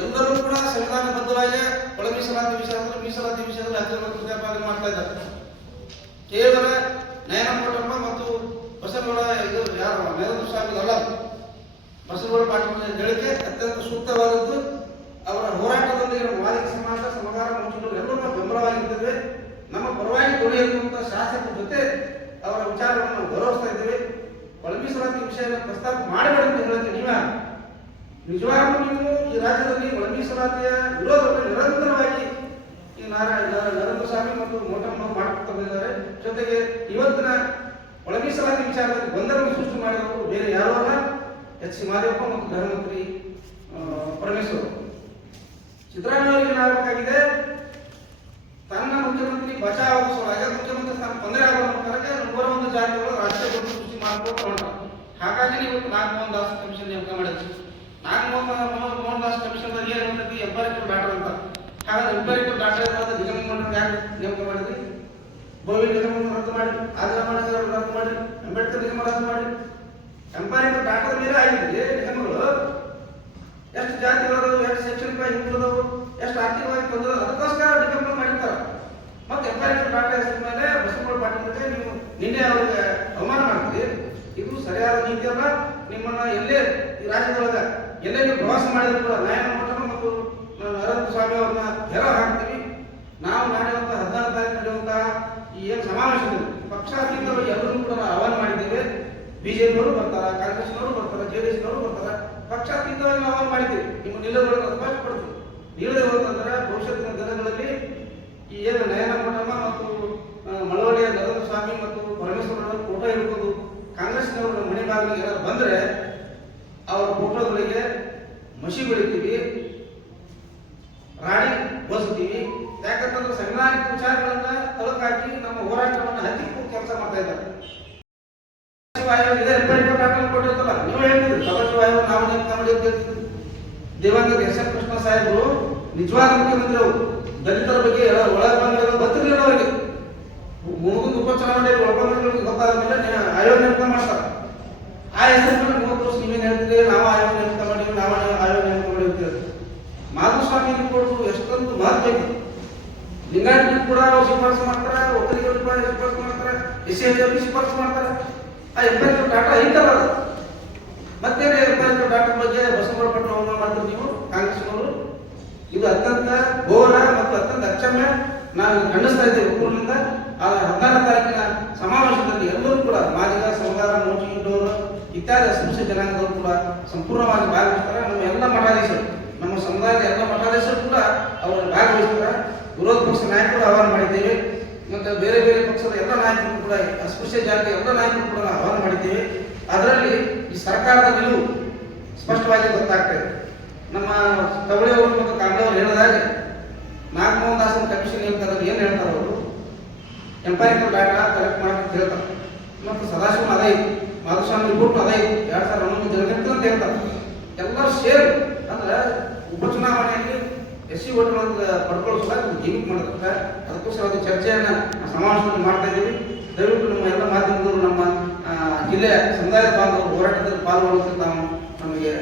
ಎಲ್ಲರೂ ಕೂಡ ಸಂವಿಧಾನಬದ್ಧವಾಗಿ ಒಳ ಮೀಸಲಾತಿ ವಿಷಯದಲ್ಲಿ ಅತ್ಯಂತ ಪ್ರತಿಪಾದನೆ ಮಾಡ್ತಾ ಇದ್ದಾರೆ. ಕೇವಲ ನಯನ ಮೋಟಮ್ಮ ಮತ್ತು ಬಸವಗೌಡ ಇದು ಯಾರು ನರೇಂದ್ರ ಸ್ವಾಮಿ ಅಲ್ಲ, ಬಸವಗೌಡ ಪಾಟೀಲ್ ಹೇಳಿಕೆ ಅತ್ಯಂತ ಸೂಕ್ತವಾದದ್ದು. ಅವರ ಹೋರಾಟದೊಂದಿಗೆ ಮಾದಿಗ ಸಮಾಜ ಸಮಗಾರ ಮುಂಚಿಗಳು ಎಲ್ಲರೂ ನಾವು ಬೆಂಬಲವಾಗಿರ್ತೇವೆ. ನಮ್ಮ ಪರವಾಗಿ ದುಡಿಯುವಂಥ ಶಾಸಕರ ಜೊತೆ ಅವರ ವಿಚಾರವನ್ನು ನಾವು ಗೌರವಿಸ್ತಾ ಇದ್ದೇವೆ. ಒಳ ಮೀಸಲಾತಿ ವಿಷಯವನ್ನು ಪ್ರಸ್ತಾಪ ಮಾಡಬೇಡ ಅಂತ ಹೇಳುತ್ತೆ. ನಿಜವಾಗ್ಲೂ ನೀವು ಈ ರಾಜ್ಯದಲ್ಲಿ ಒಳ ಮೀಸಲಾತಿಯ ವಿರೋಧವನ್ನು ನಿರಂತರವಾಗಿ ಈ ನರೇಂದ್ರ ಸ್ವಾಮಿ ಮತ್ತು ಮೋಟಮ್ಮ ಮಾಡ್ತಾ ಬಂದಿದ್ದಾರೆ. ಜೊತೆಗೆ ಇವತ್ತಿನ ಒಳ ಮೀಸಲಾತಿ ವಿಚಾರದಲ್ಲಿ ಗೊಂದಲವನ್ನು ಸೃಷ್ಟಿ ಮಾಡಿದವರು ಬೇರೆ ಯಾರೂ ಅಲ್ಲ, ಎಚ್ ಸಿ ಮಾದೇವಪ್ಪ ಮತ್ತು ಗೃಹ ಮಂತ್ರಿ ಪರಮೇಶ್ವರ್. ಸಿದ್ದರಾಮಯ್ಯ ಆಗಬೇಕಾಗಿದೆ ತನ್ನ ಮುಖ್ಯಮಂತ್ರಿ ಬಚಾವಾದ ಸಲುವಾಗಿ ಮುಖ್ಯಮಂತ್ರಿ ಸ್ಥಾನ ತೊಂದರೆ ಆಗುವ ಕಾರಣಕ್ಕೆ 101 ಜಾತಿಗಳು ರಾಜ್ಯ ಸೃಷ್ಟಿ ಮಾಡ್ಕೊಂಡು ಹೊರಟ. ಹಾಗಾಗಿ ಇವತ್ತು ನಾಗಮೋಹನ್ ದಾಸ್ ಕಮಿಷನ್ ನೇಮಕ ಮಾಡಿದ್ರು. ನಾಗಮೋಹನ್ ದಾಸ್ ಕಮಿಷನ್ ಏನು ಹೇಳ್ತೈತಿ ಎಂಪರಿಕಲ್ ಡಾಟಾ ಅಂತ. ಹಾಗಾದ್ರೆ ಎಂಪರಿಕಲ್ ಡಾಟಾ ಇರೋದು ನಿಗಮವನ್ನು ಯಾಕೆ ನೇಮಕ ಮಾಡಿದ್ರಿ? ಗೋವಿಂದ ನಿಗಮವನ್ನು ರದ್ದು ಮಾಡಿ, ಆದಿರಾಮಣ್ಣ ರದ್ದು ಮಾಡಿ, ಅಂಬೇಡ್ಕರ್ ನಿಗಮ ರದ್ದು ಮಾಡಿ, ಎಂಪರಿಕಲ್ ಡಾಟಾದ ಮೇಲೆ ಆಗಿದ್ರಿ ನಿಗಮಗಳು. ಎಷ್ಟು ಜಾತಿಗಳು, ಎಷ್ಟು ಶೈಕ್ಷಣಿಕವಾಗಿ ಹಿಂದುಳಿದವು, ಎಷ್ಟು ಆರ್ಥಿಕವಾಗಿ ತೊಂದರೆ, ಅದಕ್ಕೋಸ್ಕರ ನಿಗಮ ಮಾಡಿರ್ತಾರೆ. ಮತ್ತೆ ಎಂಪರಿಕಲ್ ಡಾಟಾ ಹೆಸರ ಮೇಲೆ ಬಸವಗೌಡ ಪಾಟೀಲ್ ನೀವು ನಿನ್ನೆ ಅವ್ರಿಗೆ ಅವಮಾನ ಮಾಡ್ತೀರಿ. ಇದು ಸರಿಯಾದ ನೀತಿ ಅಲ್ಲ. ನಿಮ್ಮನ್ನ ಎಲ್ಲೇ ಈ ರಾಜ್ಯದೊಳಗ ಎಲ್ಲೇ ನೀವು ಪ್ರವಾಸ ಮಾಡಿದ್ರು ಕೂಡ ನಯನ ಮೋಟಮ್ಮ ಮತ್ತು ನರೇಂದ್ರ ಸ್ವಾಮಿ ಅವ್ರನ್ನ ಹೆರ ಹಾಕ್ತೀವಿ. ನಾವು ನಡೆಯುವಂಥ 16 ತಾರೀಕು ನಡೆಯುವಂತಹ ಈ ಏನು ಸಮಾವೇಶದಲ್ಲಿ ಪಕ್ಷಾತೀತವಾಗಿ ಎಲ್ಲರೂ ಕೂಡ ಆಹ್ವಾನ ಮಾಡಿದ್ದೇವೆ. ಬಿಜೆಪಿಯವರು ಬರ್ತಾರ, ಕಾಂಗ್ರೆಸ್ನವರು ಬರ್ತಾರೆ, ಜೆಡಿಎಸ್ನವರು ಬರ್ತಾರೆ. ಪಕ್ಷಾತೀತವಾಗಿ ನಾವು ಆಹ್ವಾನ ಮಾಡಿದ್ದೀವಿ. ನಿಮ್ಮ ನಿಲುವುಗಳನ್ನು ಸ್ಪಷ್ಟಪಡ್ತೀವಿ. ನೀಡದೆ ಹೋದಂದ್ರೆ ಭವಿಷ್ಯತ್ತಿನ ದಿನಗಳಲ್ಲಿ ಈ ಏನು ನಯನ ಮೋಟಮ್ಮ ಮತ್ತು ಮಳವಳ್ಳಿಯ ನರೇಂದ್ರ ಸ್ವಾಮಿ ಮತ್ತು ಪರಮೇಶ್ವರ ಫೋಟೋ ಹಿಡ್ಕೊಂಡು ಕಾಂಗ್ರೆಸ್ನವರು ನಮ್ಮ ಮನೆ ಬಾಗಿಲಿಗೆ ಏನಾದ್ರು ಬಂದರೆ ಅವರ ಫೋಟೋಗಳಿಗೆ ಮಸಿ ಬೆಳಿತೀವಿ, ರಾಣಿ ಬೋಸ್ತೀವಿ. ಯಾಕಂತಂದ್ರೆ ಸಂವಿಧಾನಿಕ ವಿಚಾರಗಳನ್ನ ತಳಕಾಕಿ ನಮ್ಮ ಹೋರಾಟವನ್ನು ಹತ್ತಿಕ್ಕೂ ಕೆಲಸ ಮಾಡ್ತಾ ಇದ್ದಾರೆ. ಇದೇ ಕೊಟ್ಟಿರ್ತಲ್ಲ, ನೀವು ಹೇಳ್ತೀರಿ ಸದಾಶಿವ ನಾವು ನೇಮಕ ಮಾಡಿರ್ತೀವಿ. ದಿವಂಗತ ಎಸ್ ಎನ್ ಕೃಷ್ಣ ಸಾಹೇಬರು ನಿಜವಾದ ಮುಖ್ಯಮಂತ್ರಿ. ಅವರು ದಲಿತರ ಬಗ್ಗೆ ಒಳಗೊಂಡಿರೋ ಗೊತ್ತಿರಲಿಲ್ಲ ಅವರಿಗೆ. ಮುಂದಿನ ಉಪಚುನಾವಣೆಯಲ್ಲಿ ಒಳಗೊಂಡಿರೋರಿಗೆ ಗೊತ್ತಾದ ಮೇಲೆ ಆಯೋಗ ನೇಮಕ ಮಾಡ್ತಾರೆ. ಆ ಹೆಸರು 30 ವರ್ಷ ನೀವೇನು ಹೇಳ್ತೀರಿ, ನಾವು ಆಯೋಗ ನೇಮಕ ಮಾಡಿವಿ, ನಾವು ಆಯೋಗ ನೇಮಕ ಮಾಡಿರ್ತೀವಿ. ಮಾಧುಸ್ವಾಮಿ ರಿಪೋರ್ಟ್ ಎಷ್ಟೊಂದು ಮಹತ್ವ ಇದೆ. ಲಿಂಗಾಯತರು ಕೂಡ ಶಿಫಾರಸು ಮಾಡ್ತಾರೆ, ಒಕ್ಕಲಿಗರು ಶಿಫಾರಸು ಮಾಡ್ತಾರೆ, SC ಶಿಫಾರಸು ಮಾಡ್ತಾರೆ. ಆ ಎಂಪೈರ್ ಡಾಟಾ ಐತಲ್ಲ. ಮತ್ತೇನು ಎಂಪೈರ್ ಡಾಟಾ ಬಗ್ಗೆ ಬಸವಗೌಡ ಪಾಟೀಲ್ ಅವಮಾನ ಮಾಡಿದ್ರು ನೀವು ಕಾಂಗ್ರೆಸ್ನವರು. ಇದು ಅತ್ಯಂತ ಘೋರ ಮತ್ತು ಅತ್ಯಂತ ಅಕ್ಷಮ್ಯ. ನಾವು ಖಂಡಿಸ್ತಾ ಇದ್ದೇವೆ ಒಕ್ಕೂರಿನಿಂದ. ಆ 16 ತಾರೀಕಿನ ಸಮಾವೇಶದಲ್ಲಿ ಎಲ್ಲರೂ ಕೂಡ ಮಾದಿಗ ಸಮಗಾರ ಮೋಚಿ ಇದ್ದವರು ಇತ್ಯಾದಿ ಅಸ್ಪೃಶ್ಯ ಜನಾಂಗದವರು ಕೂಡ ಸಂಪೂರ್ಣವಾಗಿ ಭಾಗವಹಿಸ್ತಾರೆ. ನಮ್ಮ ಎಲ್ಲ ಮಠಾಧೀಶರು, ನಮ್ಮ ಸಮುದಾಯದ ಎಲ್ಲ ಮಠಾಧೀಶರು ಕೂಡ ಅವರು ಭಾಗವಹಿಸ್ತಾರೆ. ವಿರೋಧ ಪಕ್ಷ ನಾಯಕರು ಆಹ್ವಾನ ಮಾಡಿದ್ದೇವೆ. ಮತ್ತು ಬೇರೆ ಬೇರೆ ಪಕ್ಷದ ಎಲ್ಲ ನಾಯಕರು ಕೂಡ, ಅಸ್ಪೃಶ್ಯ ಜಾತಿಯ ಎಲ್ಲ ನಾಯಕರು ಕೂಡ ಆಹ್ವಾನ ಮಾಡಿದ್ದೇವೆ. ಅದರಲ್ಲಿ ಈ ಸರ್ಕಾರದ ನಿಲುವು ಸ್ಪಷ್ಟವಾಗಿ ಗೊತ್ತಾಗ್ತದೆ. ನಮ್ಮ ಕವಳಿಯವರು ಮತ್ತು ಕಾಂಗ್ರೆಸ್ ಹೇಳಿದಾಗ ನಾಗಮೋಹನ್ ದಾಸನ್ ಕಮಿಷನ್ ನೇಮಕದಲ್ಲಿ ಏನು ಹೇಳ್ತಾರೆ ಅವರು, ಎಂಪೈರಿಕಲ್ ಡಾಟಾ ಕಲೆಕ್ಟ್ ಮಾಡಕ್ಕೆ ಹೇಳ್ತಾರೆ. ಮತ್ತು ಸದಾಶಿವ ಅದೇ ಇತ್ತು, ಮಾಧುಸ್ವಾಮಿ ರಿಪೋರ್ಟ್ ಅದೇ ಇತ್ತು, 2011 ಜನಗಣತಿ ಅಂತ ಹೇಳ್ತಾರೆ. ಎಲ್ಲರೂ ಸೇರಿ ಅಂದ್ರೆ ಉಪಚುನಾವಣೆಯಲ್ಲಿ SC ಓಟ್ಗಳನ್ನು ಪಡ್ಕೊಳ್ಳೋ ಸಲುವಾಗಿ ಗೇಮಿಂಗ್ ಮಾಡಿದ್ರೆ ಅದಕ್ಕೋಸ್ಕರ ಅದು ಚರ್ಚೆಯನ್ನು ಸಮಾವೇಶದಲ್ಲಿ ಮಾಡ್ತಾ ಇದ್ದೀವಿ. ದಯವಿಟ್ಟು ನಮ್ಮ ಎಲ್ಲ ಮಾಧ್ಯಮದವರು ನಮ್ಮ ಜಿಲ್ಲೆಯ ಸಮುದಾಯದ ಬಾಂಧವರು ಹೋರಾಟದಲ್ಲಿ ಪಾಲ್ಗೊಳ್ಳುವಂತೆ ನಾವು ನಮಗೆ